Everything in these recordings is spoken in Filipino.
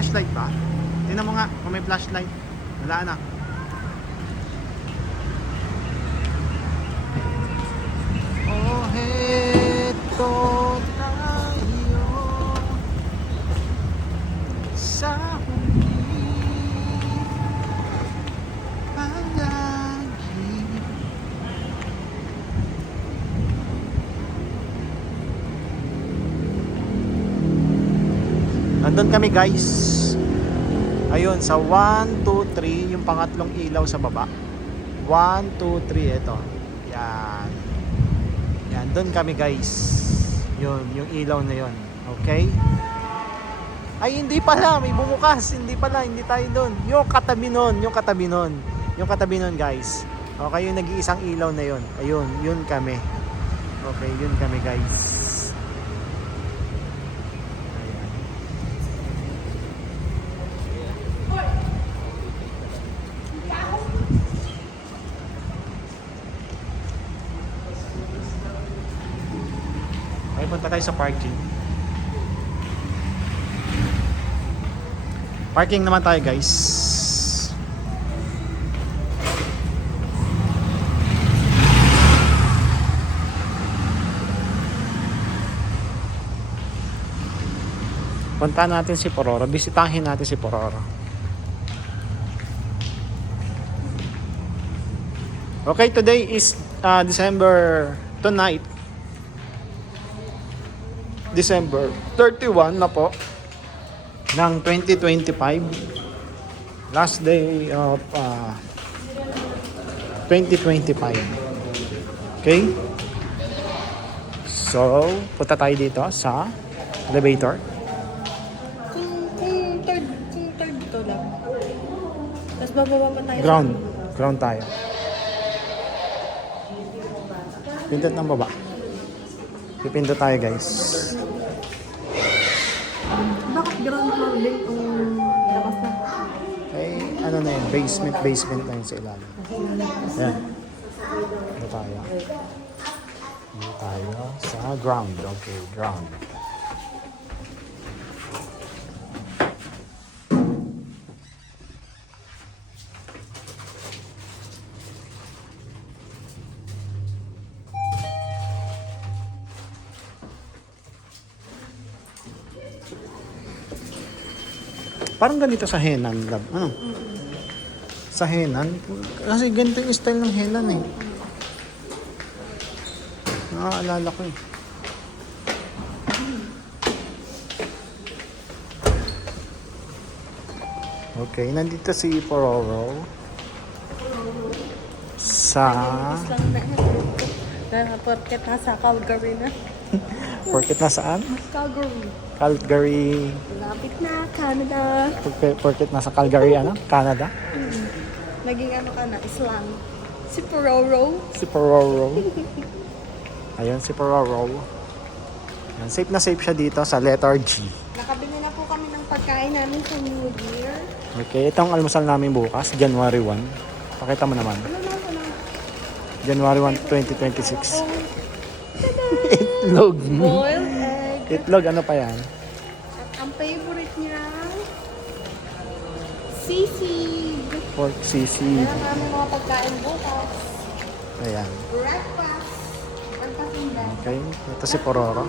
flashlight ba? Tingnan mo nga kung may flashlight. Wala na. Oh, heto tayo sa huli palagi. Nandun kami guys. Ayun, sa 1, 2, 3, yung pangatlong ilaw sa baba. 1, 2, 3, ito. Yan. Yan, doon kami guys. Yun, yung ilaw na yun. Okay? Ay, hindi pala, may bumukas. Hindi pala, hindi tayo doon. Yung katabi nun, yung katabi nun. Yung katabi nun guys. Okay, yung nag-iisang ilaw na yun. Ayun, yun kami. Okay, yun kami guys. Okay, punta tayo sa parking. Parking naman tayo guys. Punta natin si Pororo. Bisitahin natin si Pororo. Okay, today is December tonight. December 31 na po ng 2025. Last day of 2025. Okay? So, punta tayo dito sa elevator. Kung third to lang. Tapos bababa pa tayo. Ground tayo. Pindot ng baba. Pipindot tayo guys. Bakit ground floor din kung labas na? Eh, ano na yun? Basement na yun sa ilalim. Ayan. Dito tayo. Dito tayo sa ground. Okay, ground. Parang ganito sa Henan, love. Ano? Sa Henan? Kasi ganito yung style ng Henan eh. Nakaalala ko eh. Okay, nandito si Pororo. Sa... Porket nasa Calgary na. Porket nasaan? Calgary. Calgary. Lapit na, Canada. Porket nasa Calgary, ano? Canada. Naging ano ka na, Islam. Si Pororo. Si Pororo. Ayun, si Pororo. Ayan, safe na safe siya dito sa letter G. Nakabili na po kami ng pagkain namin sa New Year. Okay, itong almusal namin bukas, January 1. Pakita mo naman. Ano na ito na? January 1, 2026. Itlog. Boiled egg. Itlog, ano pa yan? At ang favorite niya, sisig. Pork sisig. Meron kami mga pagkain bukas. Ayan. Breakfast. Pagkasinda. Okay, ito si Pororo.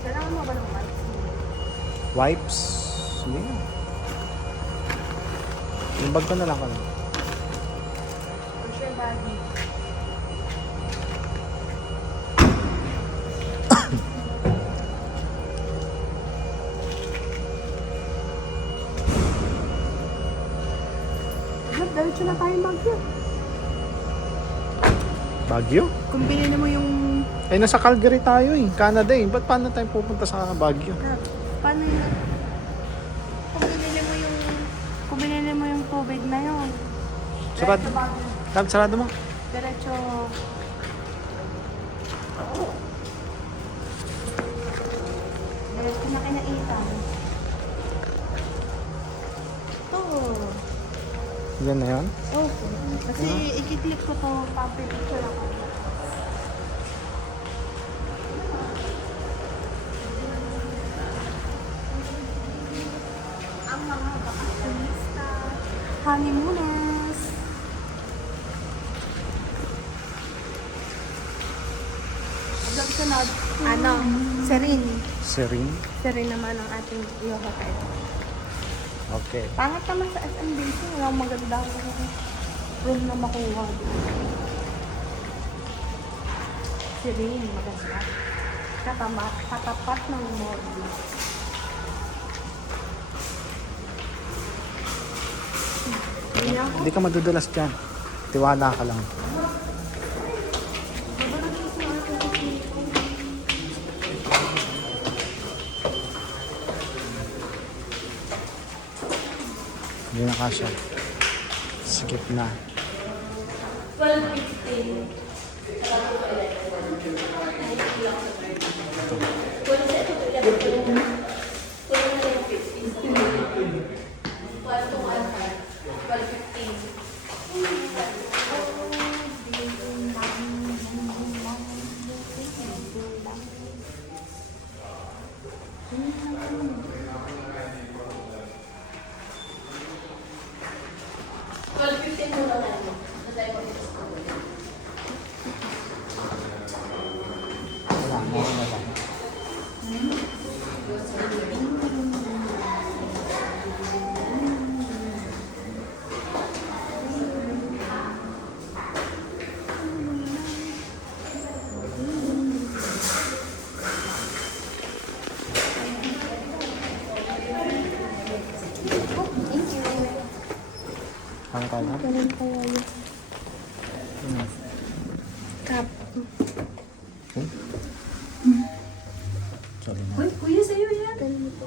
Kailangan mo ba ng wipes? Wipes. Hindi. Yung bag ko na lang kami. Or your body? Diretso na tayo mag-yun. Baguio? Kung binili mo yung... Eh, nasa Calgary tayo eh. Canada eh. Ba't paano tayo pupunta sa Baguio? Paano yun? Kung binili mo yung tubig na yun. Sarado. Diretso Baguio. Sarado mo. Diretso... Diretso na kinaitan. Oo. Yan na yan. Opo. Kasi ikiklik ko to, papipicture ako. Ang mga bakasyonista, honeymooners. Hanggang sunod, Serene. Serene. Serene naman ang ating hotel. Okay. Pangit naman sa SMBC, walang magandang room na makuha. Serene, maganda. Katapat ng mall. Hindi ka madudulas dyan. Tiwala ka lang. Hindi na kasya. Skip na. 12:15. Wala. Meron na lang. Ano tayo na? Ganun kaya yun. Cup. Sorry na. Uy, kuya, sa'yo yan. Ganito.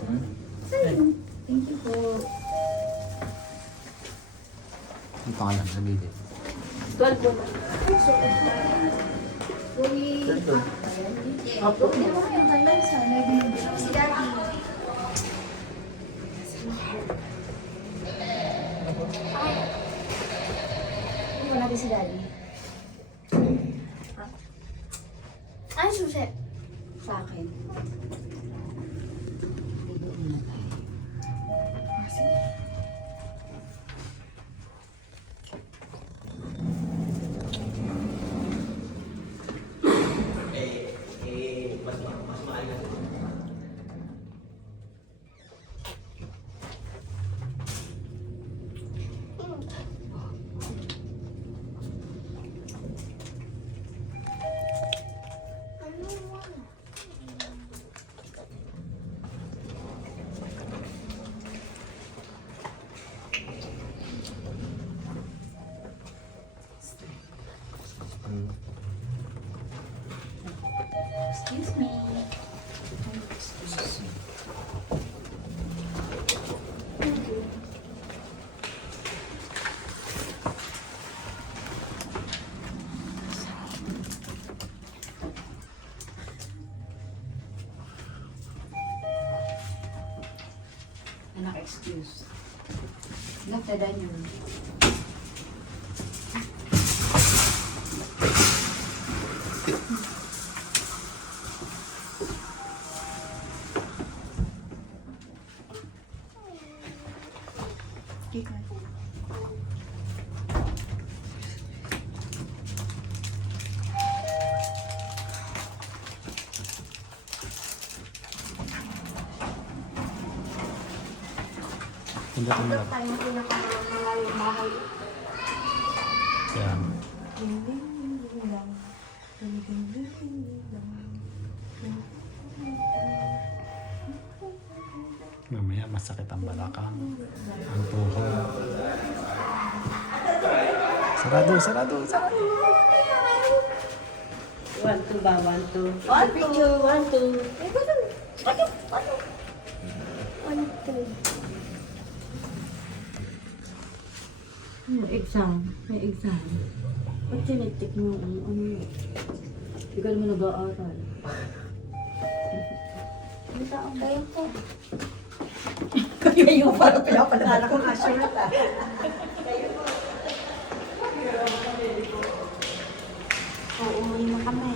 Sa'yo. Thank you po. Ang pangalan sa video. 12 po na. Uy. Apo. Hindi mo yung kailan sa nabibigyan si Daddy. Hindi mo natin si Daddy. Ano susi? Sa akin. Dito muna tayo. Sige. Excuse me. Excuse me. Anak, excuse. Nagtadaan yun. Hindi ko na. Tayong pinaka-malayo bahay. Yan. Ding-ding-ding-ding lang. Ding-ding-ding-ding lang. Mamaya masakit ang balakang. Ang tuhod. Sarado, sarado, sarado. 1, 2 ba? 1, 2. Picture, 1, 2. Eh, ano? 1, 2. Exam. May exam. Ba't tinitik mo? Ano yun? Hindi ka naman nag-aaral. Kayo po. Kaya yung parang pinapalala ko assurance ah. Uuwi na kami.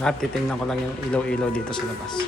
Lahat titingnan ko lang yung ilaw-ilaw dito sa labas.